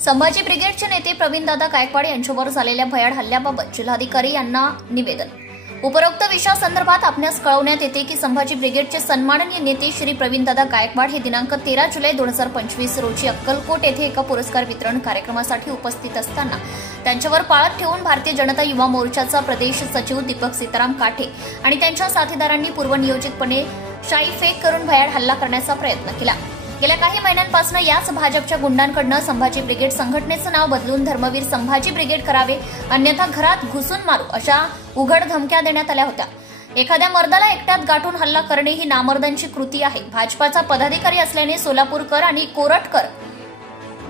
संभाजी ब्रिगेडचे नेते प्रवीणदादा गायकवाड यांच्यावर झालेल्या भयाड हल्ल्याबाबत जिल्हाधिकारी यांना निवेदन। उपरोक्त विषयासंदर्भात आपणास कळवण्यात येते की संभाजी ब्रिगेडचे सन्माननीय नेते श्री प्रवीणदादा गायकवाड हे दिनांक 13 जुलै 2025 रोजी अक्कलकोट येथे एका पुरस्कार वितरण कार्यक्रमासाठी उपस्थित असताना त्यांच्यावर पाळत ठेवून भारतीय जनता युवा मोर्चाचा प्रदेश सचिव दीपक सीताराम काठे आणि त्यांच्या साथीदारांनी पूर्वनियोजितपणे शाई फेक करून भयाड हल्ला करण्याचा प्रयत्न केला। गेल्या काही महिन्यांपासून याच भाजपच्या गुंडांकडून संभाजी ब्रिगेड संघटनेचं नाव बदलून धर्मवीर संभाजी ब्रिगेड करावे, अन्यथा घरात घुसून मारू अशा उघड धमक्या देण्यात आल्या होत्या। एखाद्या मर्दाला एकट्यात गाठून हल्ला करणे ही नामर्दांची कृती आहे। भाजपाचा पदाधिकारी असल्याने सोलापूरकर आणि कोरटकर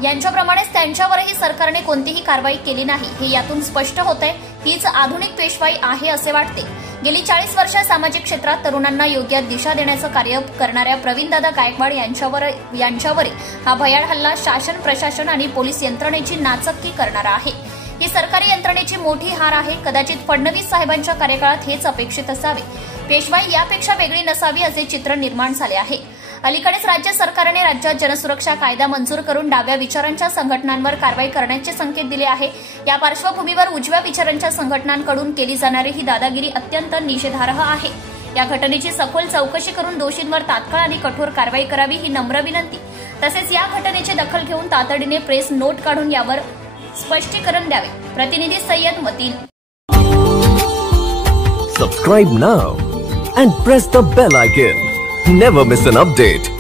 यांच्याप्रमाणेच त्यांच्यावरही सरकारने कोणतीही कारवाई केली नाही हे यातून स्पष्ट होतंय। हीच आधुनिक पेशवाई आहे असे वाटते। गेली 40 वर्ष सामाजिक क्षेत्रात तरुणांना योग्य दिशा देण्याचं कार्य करणाऱ्या प्रवीणदादा गायकवाड यांच्यावर हा भयाड हल्ला शासन, प्रशासन आणि पोलीस यंत्रणेची नाचक्की करणारा आहे। ही सरकारी यंत्रणेची मोठी हार आहे। कदाचित फडणवीस साहेबांच्या कार्यकाळात हेच अपेक्षित असावे। पेशवाई यापेक्षा वेगळी नसावी असे चित्र निर्माण झाले आहे। अलीकडेच राज्य सरकारने राज्यात जनसुरक्षा कायदा मंजूर करून डाव्या विचारांच्या संघटनांवर कारवाई करण्याचे संकेत दिले आहे। या पार्श्वभूमीवर उजव्या विचारांच्या संघटनांकडून केली जाणारी ही दादागिरी अत्यंत निषेधार्ह आहे। या घटनेची सखोल चौकशी करून दोषींवर तात्काळ आणि कठोर कारवाई करावी ही नम्र विनंती। तसेच या घटनेची दखल घेऊन तातडीने प्रेस नोट काढून यावर स्पष्टीकरण द्यावे। प्रतिनिधी Syed Mateen. Subscribe now and press the bell icon. Never miss an update.